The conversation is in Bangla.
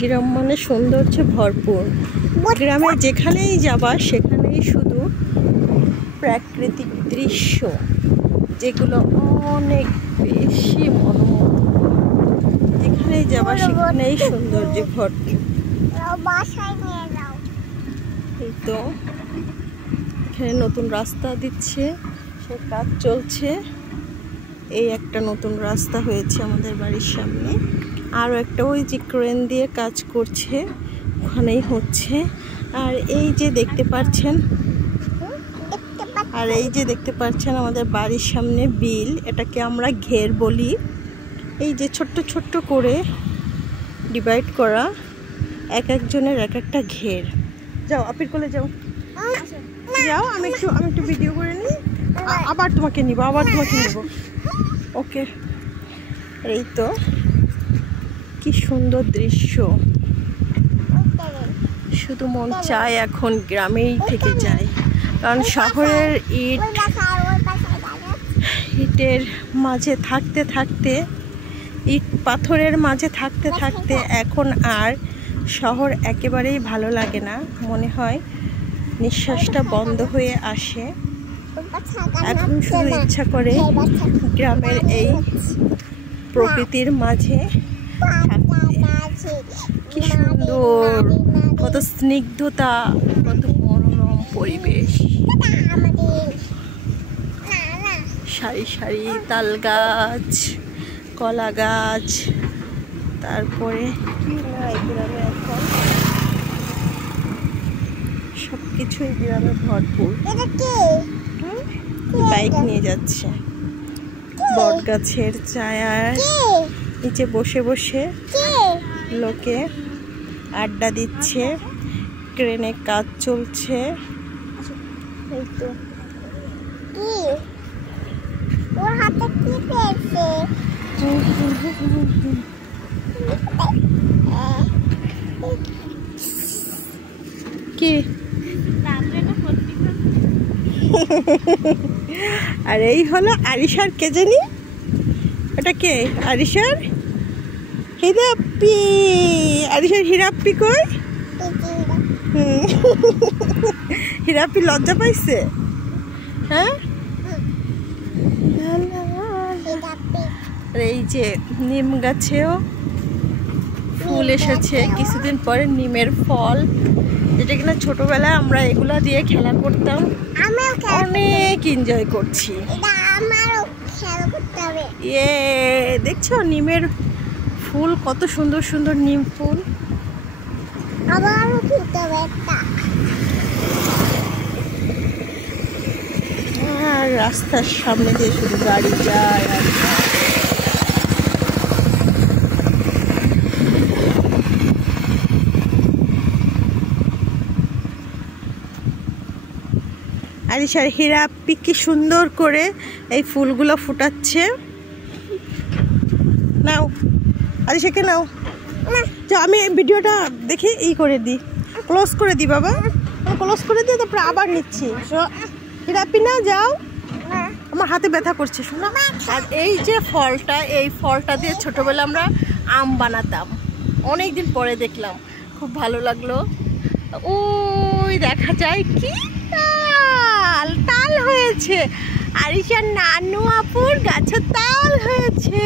গ্রাম মানে সৌন্দর্যে ভরপুর। গ্রামে যেখানেই যাবা সেখানেই শুধু প্রাকৃতিক দৃশ্য, যেগুলো অনেক বেশি মনোমুগ্ধকর। যেখানেই যাবা সেখানেই সৌন্দর্যে ভরপুর। এই তো এখানে নতুন রাস্তা দিচ্ছে, সে কাজ চলছে। এই একটা নতুন রাস্তা হয়েছে আমাদের বাড়ির সামনে, আরও একটা ওই যে ক্রেন দিয়ে কাজ করছে ওখানেই হচ্ছে। আর এই যে দেখতে পাচ্ছেন আমাদের বাড়ির সামনে বিল, এটাকে আমরা ঘের বলি। এই যে ছোট্ট ছোট্ট করে ডিভাইড করা, এক একজনের এক একটা ঘের। যাও আপির কোলে যাও, যাও আমি একটু ভিডিও করে নিই, আবার তোমাকে নিব। ওকে। এই তো কি সুন্দর দৃশ্য, শুধু মন চায় এখন গ্রামেই থেকে যায়। কারণ শহরের ইটের মাঝে থাকতে ইট পাথরের মাঝে থাকতে এখন আর শহর একেবারেই ভালো লাগে না, মনে হয় নিঃশ্বাসটা বন্ধ হয়ে আসে। এখন শুধু ইচ্ছা করে গ্রামের এই প্রকৃতির মাঝে থাকতে। কি সুন্দর, কত স্নিগ্ধতা, কত মনোরম পরিবেশ। সারি সারি তাল গাছ, কলা গাছ, তারপরে কি নাই গ্রামে এখন সবকিছুই গ্রামে ভরপুর। বাইক নিয়ে যাচ্ছে, বট গাছের ছায়ার নিচে বসে বসে লোকে আড্ডা দিচ্ছে, ক্রেনে কাজ চলছে। এই তো কি আর এই হলো আরিশার, কে জানি এটা কে? আরিশার হিরাপ্পি। আরিশার হিরাপ্পি কই? হিরাপ্পি লজ্জা পাইছে, হ্যাঁ। এই যে নিম গাছেও ফুল এসেছে, কিছুদিন পরে নিমের ফল, যেটা কিনা ছোটবেলায় আমরা এগুলা দিয়ে খেলা করতাম, অনেক এনজয় করছি। দেখছো নিমের ফুল, কত সুন্দর সুন্দর নিম ফুল। আর রাস্তার সামনে দিয়ে শুধু গাড়ি যায় আর আরিশার হিরাপ্পি কি সুন্দর করে এই ফুলগুলো ফুটাচ্ছে। নাও আরিশাকে নাও, আমি এই ভিডিওটা দেখি করে দিই, ক্লোজ করে দিই বাবা, ক্লোজ করে দিই, তারপরে আবার নিচ্ছি। হিরাপ্পি না যাও, আমার হাতে ব্যথা করছে শোনো। আর এই যে ফলটা, এই ফলটা দিয়ে ছোটবেলা আমরা আম বানাতাম, অনেকদিন পরে দেখলাম, খুব ভালো লাগলো। ওই দেখা যায় কি তাল হয়েছে, আরিশার নানু আপুর গাছে তাল হয়েছে।